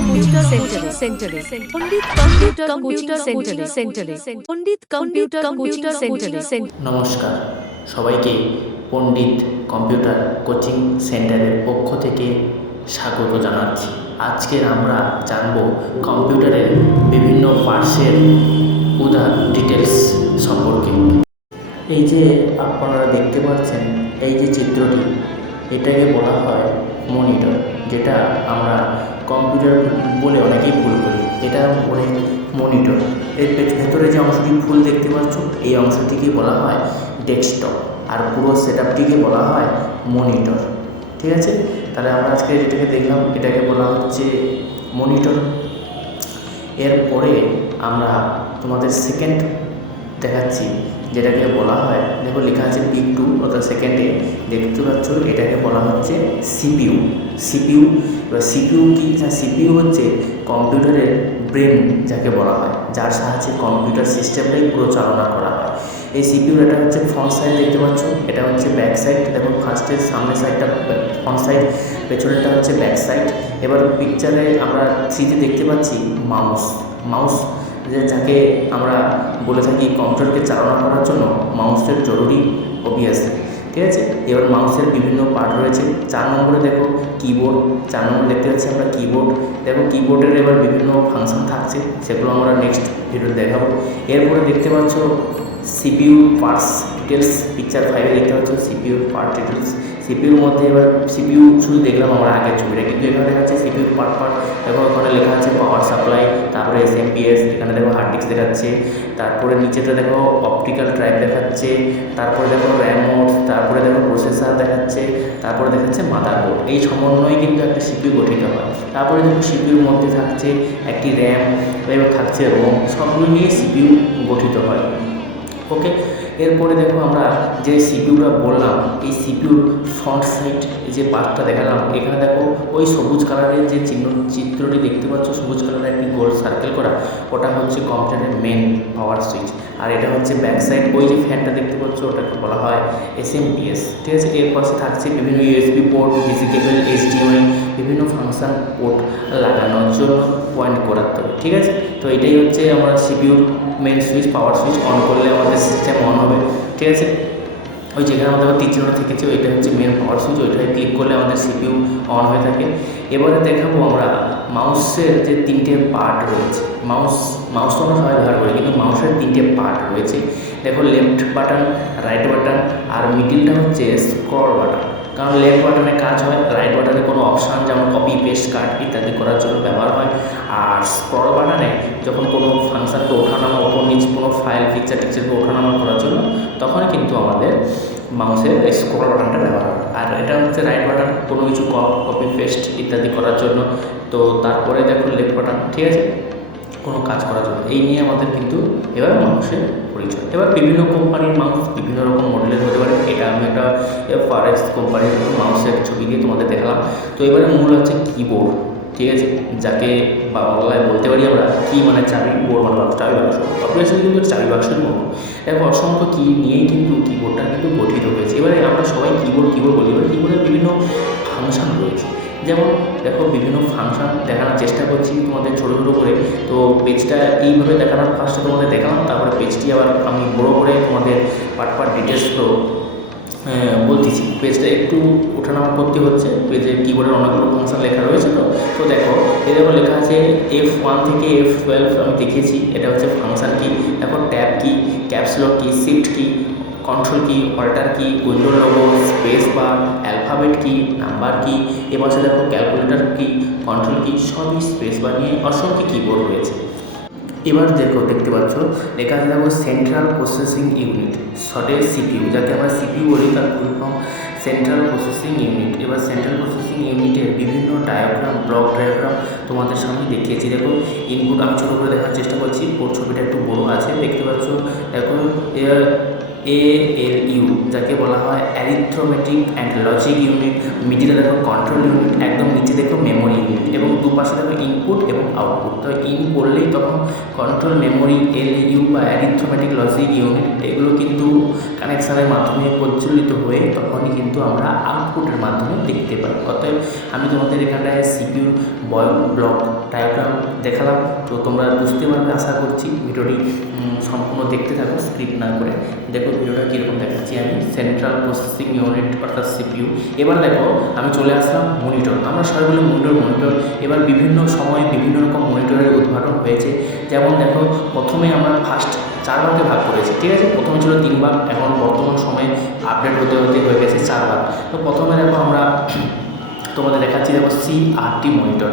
Computer Center, Pandit Computer Center, Pandit Computer Center। নমস্কার সবাইকে পণ্ডিত computer coaching সেন্টারের পক্ষ থেকে স্বাগত জানাচ্ছি। আজকে আমরা জানব কম্পিউটারের বিভিন্ন পার্টসের ডিটেলস সম্পর্কে। এই যে আপনারা দেখতে পাচ্ছেন এই যে চিত্রটি, এটাকে বলা হয় মনিটর, যেটা আমরা কম্পিউটার বলে অনেকেই ভুল করি। এটা বলে মনিটর। এর ভেতরে যে অংশটি ফুল দেখতে পাচ্ছ, এই অংশটিকে বলা হয় ডেস্কটপ, আর পুরো সেটআপটিকে বলা হয় মনিটর। ঠিক আছে, তাহলে আমরা আজকে যেটাকে দেখলাম এটাকে বলা হচ্ছে মনিটর। এরপরে আমরা তোমাদের সেকেন্ড দেখাচ্ছি, যেটাকে বলা হয়, দেখো লেখা আছে পিক 2 অর্থাৎ সেকেন্ডে দেখতে পাচ্ছ, এটাকে বলা হচ্ছে সিপিইউ। এবার সিপিইউ কি? সিপিইউ হচ্ছে কম্পিউটারের ব্রেন যাকে বলা হয়, যার সাহায্যে কম্পিউটার সিস্টেমটাই পুরো চালনা করা হয়। এই সিপিইউ, এটা হচ্ছে ফ্রন্ট সাইড দেখতে পাচ্ছ, এটা হচ্ছে ব্যাক সাইড। দেখো ফার্স্টের সামনের সাইডটা ফ্রন্ট সাইড, পেছনেরটা হচ্ছে ব্যাক সাইড। এবার পিকচারে আমরা 3তে দেখতে পাচ্ছি মাউস যাকে আমরা বলে থাকি কম্পিউটারকে চালনা করার জন্য মাউসের জরুরি অবভিয়াসলি। ঠিক আছে, এবার মাউসের বিভিন্ন পার্ট রয়েছে। 4 নম্বরে দেখো কিবোর্ড, 4 নম্বর দেখতে পাচ্ছি আমরা কিবোর্ড। দেখো কিবোর্ডের এবার বিভিন্ন ফাংশন থাকছে, সেগুলো আমরা নেক্সট ভিডিওতে দেখাবো। এরপরে দেখতে পাচ্ছ সিপিইউ পার্টস ডিটেলস, পিকচার 5-এ দেখতে পাচ্ছ সিপিইউ পার্ট ডিটেলস। সিপিইউর মধ্যে এবার সিপিইউ শুধু দেখলাম আমরা আগের ছবিটা, কিন্তু এখানে দেখা যাচ্ছে সিপিইউ পার্ট। দেখো ওখানে লেখা আছে পাওয়ার সাপ্লাই, তারপরে এসএমপিএস, এখানে দেখো হার্ড ডিস্ক দেখাচ্ছে, তারপরে নিচেতে দেখো অপটিক্যাল ড্রাইভ দেখাচ্ছে, তারপরে দেখো র্যাম মোড, তারপরে দেখো প্রসেসর দেখাচ্ছে, তারপরে দেখাচ্ছে মাদারবোর্ড। এই সমন্বয়ে কিন্তু একটা সিপিইউ গঠিত হয়। তারপরে দেখো সিপিইউর মধ্যে থাকছে একটি র্যাম এবং থাকছে রোম, সবগুলো নিয়ে সিপিইউ গঠিত হয়। ওকে, এরপরে দেখো আমরা যে সিপিইউটা বললাম, এই সিপিইউর ফ্রন্ট সাইড যে পার্টটা দেখালাম, এখানে দেখো ওই সবুজ কালারের যে চিত্রটি দেখতে পাচ্ছ, সবুজ কালারের একটি গোল সার্কেল করা, ওটা হচ্ছে কম্পিউটারের মেন পাওয়ার সুইচ। আর এটা হচ্ছে ব্যাক সাইড, ওই যে ফ্যানটা দেখতে পাচ্ছ, ওটাকে বলা হয় এসএমপিএস। ঠিক আছে, এর পাশে থাকছে বিভিন্ন ইউএসবি পোর্ট, ভিসি কেবল, এইচডিএমআই, বিভিন্ন ফাংশন পোর্ট লাগানোর জন্য পয়েন্ট করাতে হবে। ঠিক আছে, তো এটাই হচ্ছে আমরা সিপিইউর main switch, power switch. On করলে আমাদের সিস্টেম অন হবে। ঠিক আছে, ওই যেখানে আমাদের তীর চিহ্ন থেকেছে ওইটা হচ্ছে মেন পাওয়ার সুইচ, ওইটায় ক্লিক করলে আমাদের সিপিইউ অন হয়ে থাকে। এবারে দেখাবো আমরা মাউসের যে 3টে পার্ট রয়েছে। মাউস তো আমরা সবাই ব্যবহার করি, কিন্তু মাউসের 3টে পার্ট রয়েছে। দেখো লেফট বাটন, রাইট বাটন, আর মিডিলটা হচ্ছে স্ক্রল বাটন। কারণ লেফট বাটনে কাজ হয়, রাইট বাটনে কোনো অপশান যেমন কপি পেস্ট কাট ইত্যাদি করার জন্য ব্যবহার হয়। আর স্ক্রল বাটনে যখন কোনো ফাংশনকে ওঠানামা, ওপর নিচ কোনো ফাইল টিকচারকে ওঠানামা করার জন্য, তখন কিন্তু আমাদের মাউসের স্ক্রল বাটনটা ব্যবহার হয়। আর এটা হচ্ছে রাইট বাটন, কোনো কিছু কপি পেস্ট ইত্যাদি করার জন্য। তো তারপরে দেখো লেফট বাটন, ঠিক আছে, কোনো কাজ করার জন্য। এই নিয়ে আমাদের কিন্তু এবার মাউসের পরিচয়। এবার বিভিন্ন কোম্পানির মাউস বিভিন্ন রকম মডেলের হতে পারে। এটা আমি একটা ফারেক্স কোম্পানির মাউসের ছবি দিয়ে তোমাদের দেখালাম। তো এবারে মূল হচ্ছে কিবোর্ড। ঠিক আছে, যাকে বাংলায় বলতে পারি আমরা কি, মানে চাবি, বোর্ড মানে চাবি বাক্স। অবভিয়াসলি কিন্তু চাবি বাক্সের মতো দেখো অসংখ্য কি নিয়েই কিন্তু কিবোর্ডটা কিন্তু গঠিত হয়েছে। এবারে আমরা সবাই কিবোর্ড বলি। এবার কিবোর্ডের বিভিন্ন ফাংশন রয়েছে, যেমন দেখো বিভিন্ন ফাংশন দেখানোর চেষ্টা করছি তোমাদের ছোটো করে। তো পেজটা এইভাবে দেখানোর ফার্স্টে তোমাদের দেখালাম, তারপরে পেজটি আবার আমি বড়ো করে তোমাদের পার্ট ডিটেলসগুলো বলতেছি। পেজটা একটু ওঠানামা করতে হচ্ছে, পেজে কিবোর্ডের অনেকগুলো ফাংশন লেখা রয়েছে। তো দেখো এই দেখো লেখা আছে F1 থেকে F12 আমি দেখিয়েছি, এটা হচ্ছে ফাংশন কি। দেখো ট্যাব কি, ক্যাপসলক কি, শিফট কি, কন্ট্রোল কি, অল্টার কি, window logo, space bar, alphabet কি, নাম্বার কি, এবার দেখো ক্যালকুলেটর কি, কন্ট্রোল কি, সবই স্পেস বার নিয়ে অসংখ্য কিবোর্ড রয়েছে। এবার দেখতে পাচ্ছ লেখা আছে দেখো সেন্ট্রাল প্রসেসিং ইউনিট, শর্টে সিপিইউ, যাকে আমরা সিপিইউ বলি, তার full form central processing unit. এবার সেন্ট্রাল প্রসেসিং ইউনিটের বিভিন্ন ডায়াগ্রাম, ব্লক ডায়াগ্রাম তোমাদের সামনে দেখিয়েছি। দেখো ইনপুট আমি ছোটো করে দেখার চেষ্টা করছি, ওর ছবিটা একটু বড়ো আছে, দেখতে পাচ্ছ। দেখো ALU, যাকে বলা হয় অ্যারিথমেটিক অ্যান্ড লজিক ইউনিট। মিডিলে দেখো কন্ট্রোল ইউনিট, একদম নিচে দেখো মেমোরি ইউনিট, এবং দুপাশে দেখো ইনপুট এবং আউটপুট। তো ইন করলেই তখন কন্ট্রোল মেমোরি, এলইউ বা অ্যারিথমেটিক লজিক ইউনিট এগুলো কিন্তু কানেকশানের মাধ্যমে প্রজ্বলিত হয়ে তখনই কিন্তু আমরা আউটপুটের মাধ্যমে দেখতে পাই। অতএব আমি তোমাদের এখানটায় সিপিইউর ব্লক ডায়াগ্রাম দেখালাম, তো তোমরা বুঝতে পারবে আশা করছি। ভিডিওটি সম্পূর্ণ দেখতে থাকো স্ক্রিপ্ট না করে। দেখো ভিডিওটা কীরকম দেখাচ্ছি আমি। সেন্ট্রাল প্রসেসিং ইউনিট অর্থাৎ সিপিইউ। এবার দেখো আমি চলে আসলাম মনিটর। আমরা সবাইগুলো মনিটর। এবার বিভিন্ন সময়ে বিভিন্ন রকম মনিটরের উদ্ঘাটন হয়েছে। যেমন দেখো প্রথমে আমরা ফার্স্ট 4 ভাগে ভাগ করেছি, ঠিক আছে। প্রথমে ছিল 3 ভাগ, এখন বর্তমান সময়ে আপডেট হতে হয়ে গেছে 4 ভাগ। তো প্রথমে দেখো আমরা তোমাদের দেখাচ্ছি, দেখো সিআরটি মনিটর।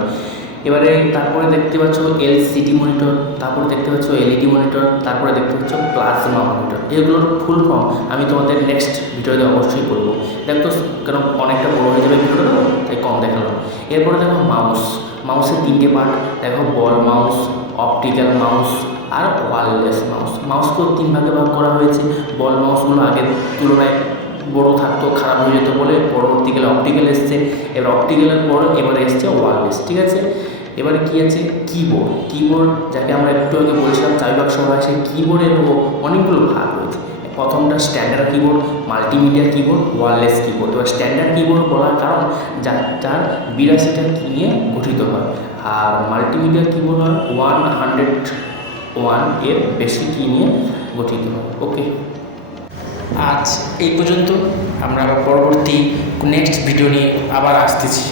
এবারে তারপরে দেখতে পাচ্ছ এলসিডি মনিটর, তারপরে দেখতে পাচ্ছ এলইডি মনিটর, তারপরে দেখতে পাচ্ছ প্লাজমা মনিটর। এগুলোর ফুল ফর্ম আমি তোমাদের নেক্সট ভিডিওতে অবশ্যই বলবো। দেখো কারণ অনেকটা বড় হয়ে যাবে ভিডিওটা, তাই কম দেখালাম। এরপরে দেখো মাউসের 3টে পার্ট দেখো, বল মাউস, অপটিক্যাল মাউস আর ওয়্যারলেস মাউস। মাউসকেও 3 ভাগে ভাগ করা হয়েছে। বল মাউসগুলো আগের তুলনায় বড়ো থাকতো, খারাপ হয়ে যেত বলে পরবর্তীকালে অপটিক্যাল এসছে। এবার অপটিক্যালের পর এবারে এসছে ওয়্যারলেস, ঠিক আছে। এবারে কী আছে, কিবোর্ড যাকে আমরা একটু আগে বলছিলাম চাবিবাক্স হয়, সেই কিবোর্ডের অনেকগুলো ভাগ রয়েছে। প্রথমটা standard keyboard, multimedia keyboard, wireless keyboard. এবার স্ট্যান্ডার্ড কিবোর্ড বলার কারণ যার 82টা কি নিয়ে গঠিত হয়, আর মাল্টিমিডিয়া কিবোর্ড হয় 101 এর বেশি কি নিয়ে গঠিত হয়। ওকে, আজ এই পর্যন্ত। আমরা আবার পরবর্তী নেক্সট ভিডিও নিয়ে আবার আসতেছি।